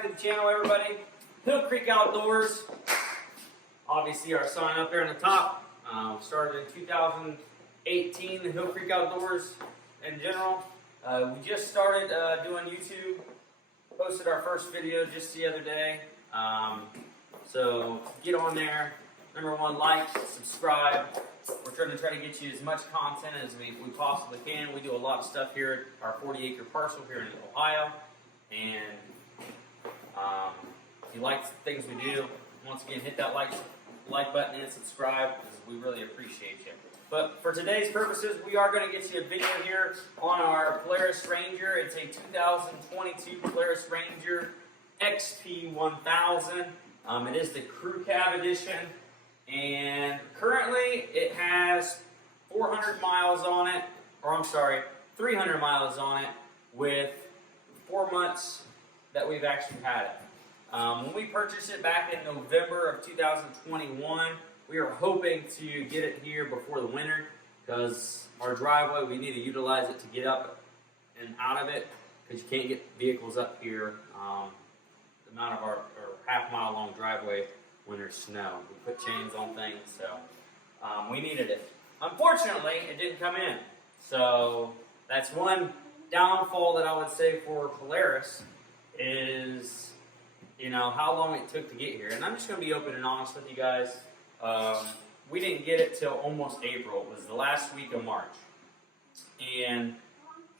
back to the channel, everybody. Hill Creek Outdoors. Obviously, our sign up there on the top. Started in 2018, the Hill Creek Outdoors in general. We just started doing YouTube. Posted our first video just the other day. So get on there. Number one, like, subscribe. We're trying to get you as much content as we possibly can. We do a lot of stuff here at our 40-acre parcel here in Ohio. And if you like the things we do, once again, hit that like button and subscribe, because we really appreciate you. But for today's purposes, we are going to get you a video here on our Polaris Ranger. It's a 2022 Polaris Ranger XP1000. It is the Crew Cab Edition. And currently it has 400 miles on it, or I'm sorry, 300 miles on it, with 4 months that we've actually had it. When we purchased it back in November of 2021, we were hoping to get it here before the winter, because our driveway, we need to utilize it to get up and out of it, because you can't get vehicles up here, the amount of our half-mile long driveway when there's snow. We put chains on things, so we needed it. Unfortunately, it didn't come in. So that's one downfall that I would say for Polaris is, you know, how long it took to get here. And I'm just going to be open and honest with you guys. We didn't get it till almost April. It was the last week of March. And,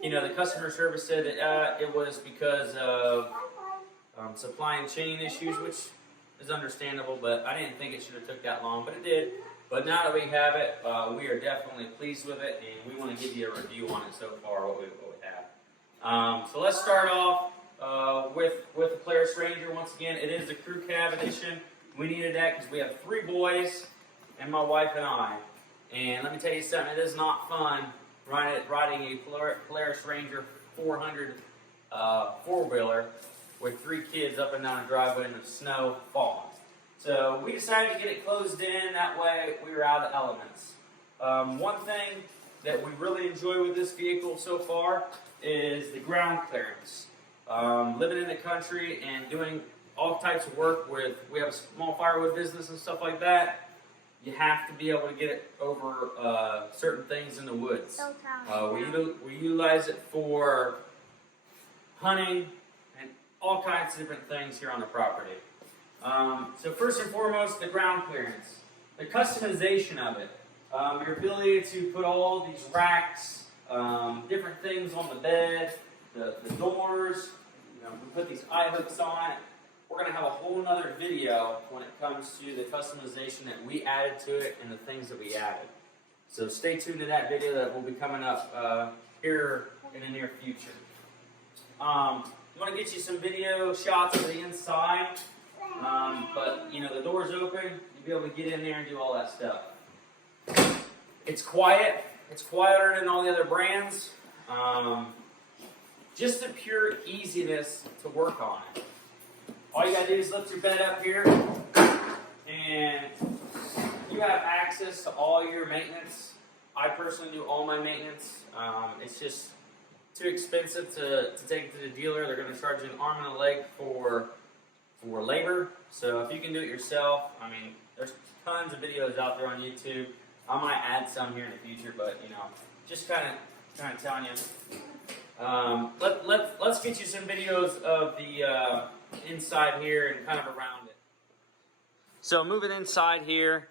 you know, the customer service said that it was because of supply and chain issues, which is understandable, but I didn't think it should have took that long, but it did. But now that we have it, we are definitely pleased with it, and we want to give you a review on it so far, what we have. So let's start off with the Polaris Ranger. Once again, it is the Crew Cab Edition. We needed that because we have 3 boys and my wife and I. And let me tell you something, it is not fun riding a Polaris Ranger 400 four-wheeler with 3 kids up and down a driveway in the snow falling. So we decided to get it closed in, that way we were out of the elements. One thing that we really enjoy with this vehicle so far is the ground clearance. Living in the country and doing all types of work we have a small firewood business and stuff like that, you have to be able to get it over certain things in the woods. We utilize it for hunting, all kinds of different things here on the property. So first and foremost, the ground clearance, the customization of it, your ability to put all these racks, different things on the bed, the doors, you know, we put these eye hooks on it. We're going to have a whole nother video when it comes to the customization that we added to it and the things that we added. So stay tuned to that video that will be coming up here in the near future. I want to get you some video shots of the inside, but you know, the door's open, you'll be able to get in there and do all that stuff. It's quiet, it's quieter than all the other brands. Just the pure easiness to work on it. All you gotta do is lift your bed up here, and you have access to all your maintenance. I personally do all my maintenance. It's just too expensive to take it to the dealer. They're going to charge you an arm and a leg for labor. So if you can do it yourself, I mean, there's tons of videos out there on YouTube. I might add some here in the future, but you know, just kind of telling you. Let's get you some videos of the inside here and kind of around it. So moving inside here,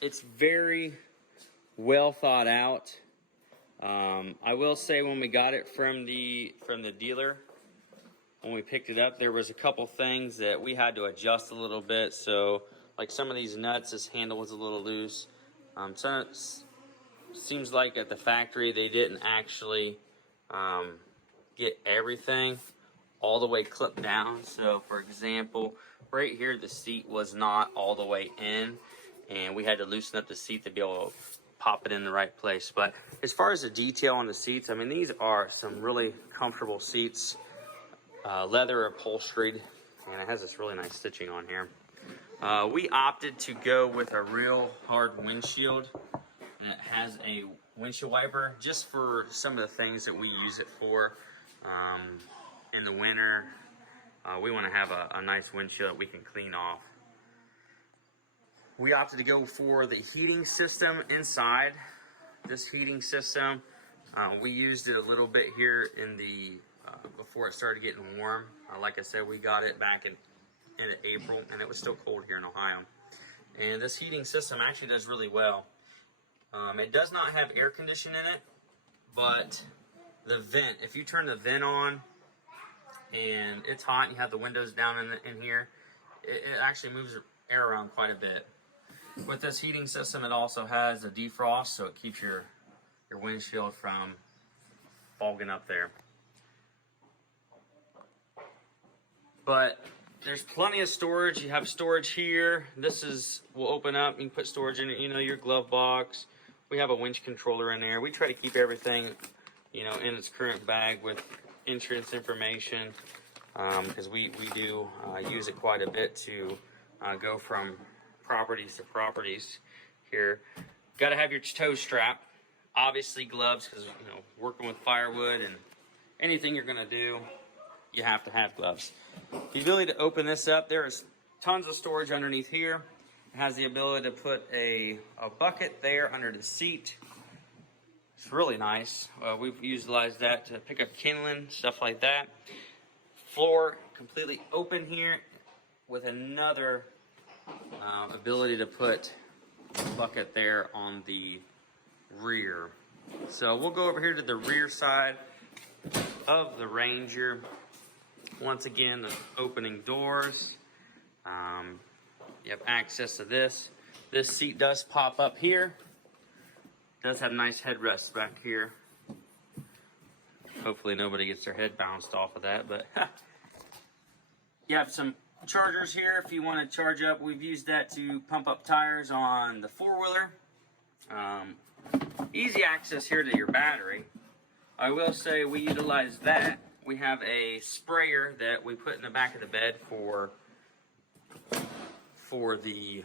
it's very well thought out. I will say when we got it from the dealer, when we picked it up, there was a couple things that we had to adjust a little bit. So like some of these nuts, this handle was a little loose. So it seems like at the factory they didn't actually get everything all the way clipped down. So for example, right here the seat was not all the way in, and we had to loosen up the seat to be able to pop it in the right place. But as far as the detail on the seats, I mean, these are some really comfortable seats, leather upholstered, and it has this really nice stitching on here. We opted to go with a real hard windshield, and it has a windshield wiper just for some of the things that we use it for in the winter. we want to have a nice windshield that we can clean off. We opted to go for the heating system inside. This heating system, we used it a little bit here in the before it started getting warm. Like I said, we got it back in April, and it was still cold here in Ohio. And this heating system actually does really well. It does not have air conditioning in it, but the vent, if you turn the vent on and it's hot and you have the windows down in here, it actually moves air around quite a bit. With this heating system, it also has a defrost, so it keeps your windshield from fogging up there. But there's plenty of storage. You have storage here. This will open up. You can put storage in it, your glove box. We have a winch controller in there. We try to keep everything, in its current bag with insurance information, because we do use it quite a bit to go from properties to properties here. Got to have your tow strap, obviously gloves, because working with firewood and anything you're going to do, you have to have gloves. The ability to open this up, there is tons of storage underneath here. It has the ability to put a bucket there under the seat. It's really nice. We've utilized that to pick up kindling, stuff like that. Floor completely open here with another ability to put a bucket there on the rear. So we'll go over here to the rear side of the Ranger. Once again, the opening doors. You have access to this. This seat does pop up here. It does have nice headrests back here. Hopefully nobody gets their head bounced off of that, but you have some chargers here if you want to charge up. We've used that to pump up tires on the four-wheeler. Easy access here to your battery. I will say we utilize that. We have a sprayer that we put in the back of the bed for the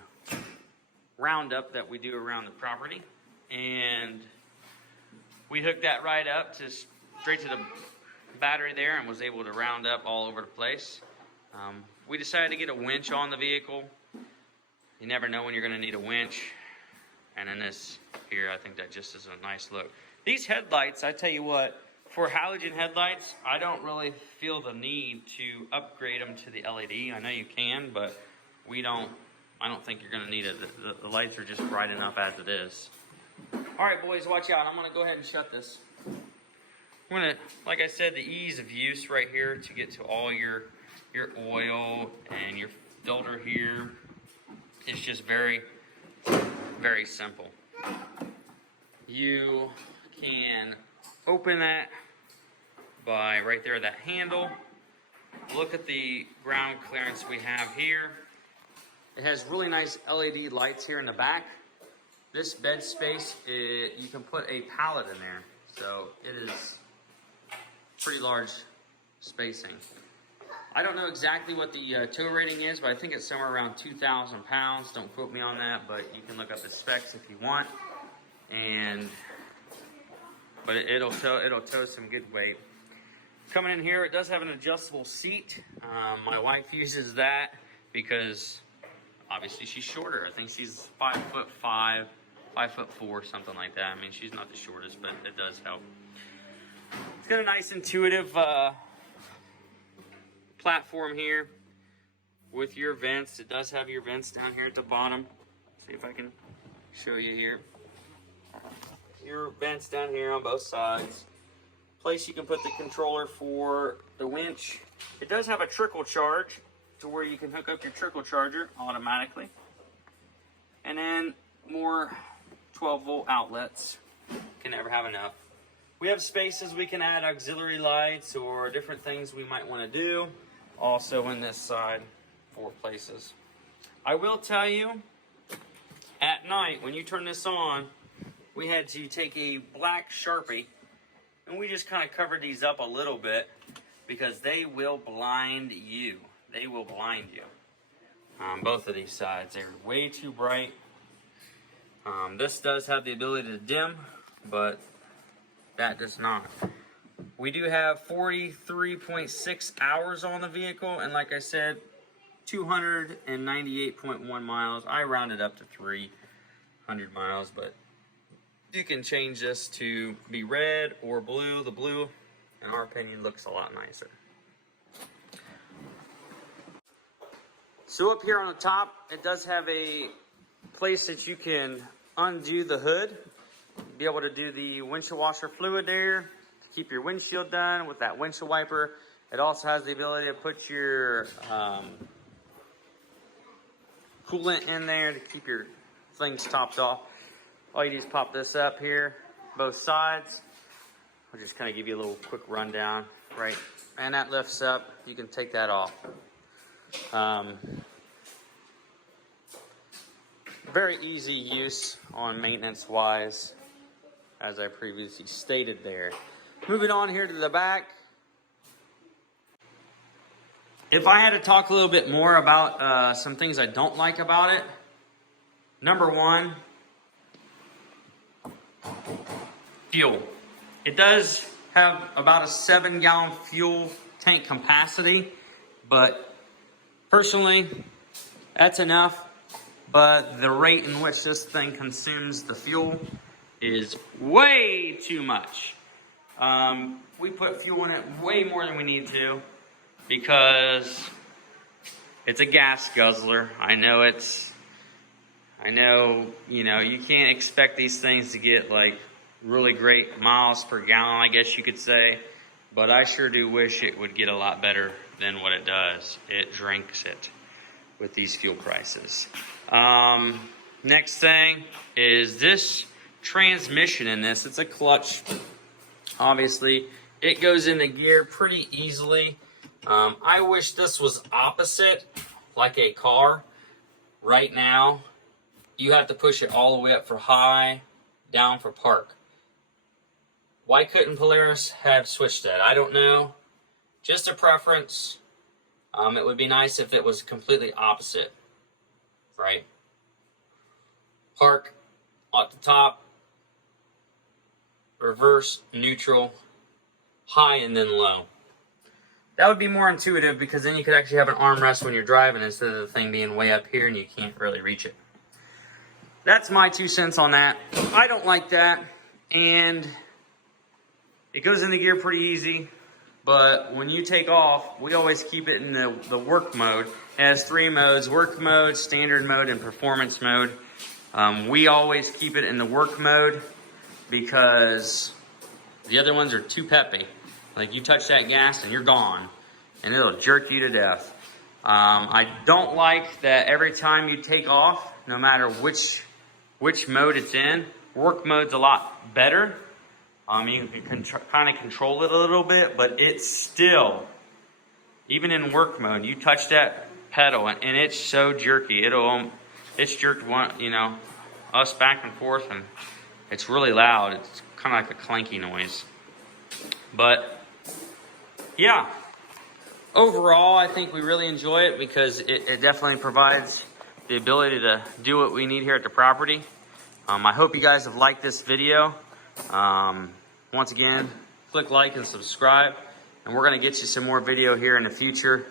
roundup that we do around the property, and we hooked that right up to straight to the battery there and was able to round up all over the place. We decided to get a winch on the vehicle. You never know when you're going to need a winch, and in this here, I think that just is a nice look. These headlights, I tell you what, for halogen headlights, I don't really feel the need to upgrade them to the LED. I know you can, but I don't think you're going to need it. The lights are just bright enough as it is. All right, boys, watch out. I'm going to go ahead and shut this. I'm going to, like I said, the ease of use right here to get to all your oil and your filter here is just very, very simple. You can open that by right there, that handle. Look at the ground clearance we have here. It has really nice LED lights here in the back. This bed space, you can put a pallet in there, so it is pretty large spacing. I don't know exactly what the tow rating is, but I think it's somewhere around 2,000 pounds. Don't quote me on that, but you can look up the specs if you want. But it'll tow some good weight. Coming in here, it does have an adjustable seat. My wife uses that because obviously she's shorter. I think she's 5'5", 5'4", something like that. I mean, she's not the shortest, but it does help. It's got a nice intuitive platform here with your vents. It does have your vents down here at the bottom. See if I can show you here. Your vents down here on both sides. Place you can put the controller for the winch. It does have a trickle charge to where you can hook up your trickle charger automatically. And then more 12-volt outlets. Can never have enough. We have spaces we can add auxiliary lights or different things we might want to do. Also in this side, 4 places. I will tell you, at night when you turn this on, we had to take a black Sharpie and we just kind of covered these up a little bit because they will blind you. They will blind you. Both of these sides, they're way too bright. This does have the ability to dim, but that does not. We do have 43.6 hours on the vehicle, and like I said, 298.1 miles. I rounded up to 300 miles, but you can change this to be red or blue. The blue, in our opinion, looks a lot nicer. So up here on the top, it does have a place that you can undo the hood. Be able to do the windshield washer fluid there to keep your windshield done with that windshield wiper. It also has the ability to put your coolant in there to keep your things topped off. All you do is pop this up here, both sides. I'll just kind of give you a little quick rundown, right? And that lifts up. You can take that off. Very easy use on maintenance wise, as I previously stated there. Moving on here to the back. If I had to talk a little bit more about some things I don't like about it, number one, fuel. It does have about a 7-gallon fuel tank capacity, but personally, that's enough. But the rate in which this thing consumes the fuel is way too much. We put fuel in it way more than we need to because it's a gas guzzler. I know, you know, you can't expect these things to get like really great miles per gallon, I guess you could say, but I sure do wish it would get a lot better than what it does. It drinks it with these fuel prices. Next thing is this transmission in this. It's a clutch. Obviously, it goes into gear pretty easily. I wish this was opposite, like a car. Right now, you have to push it all the way up for high, down for park. Why couldn't Polaris have switched that? I don't know. Just a preference. It would be nice if it was completely opposite, right? Park at the top, reverse, neutral, high, and then low. That would be more intuitive because then you could actually have an armrest when you're driving instead of the thing being way up here and you can't really reach it. That's my 2 cents on that. I don't like that, and it goes into gear pretty easy. But when you take off, we always keep it in the work mode. It has 3 modes: work mode, standard mode, and performance mode. We always keep it in the work mode because the other ones are too peppy. Like, you touch that gas and you're gone, and it'll jerk you to death. I don't like that every time you take off, no matter which mode it's in, work mode's a lot better. You can kind of control it a little bit, but it's still, even in work mode, you touch that pedal and it's so jerky. It's jerked us back and forth, and it's really loud. It's kind of like a clanky noise. But yeah, overall, I think we really enjoy it because it definitely provides the ability to do what we need here at the property. I hope you guys have liked this video. Once again, click like and subscribe, and we're going to get you some more video here in the future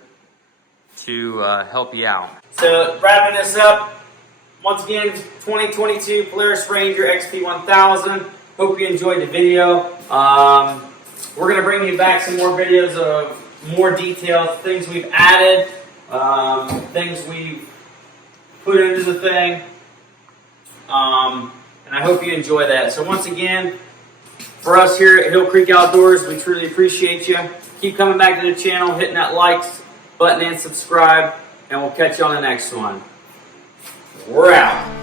to help you out. So wrapping this up, once again, 2022 Polaris Ranger XP1000. Hope you enjoyed the video. We're going to bring you back some more videos of more detailed things we've added, things we've put into the thing, and I hope you enjoy that. So once again, for us here at Hill Creek Outdoors, we truly appreciate you. Keep coming back to the channel, hitting that likes button and subscribe, and we'll catch you on the next one. We're out.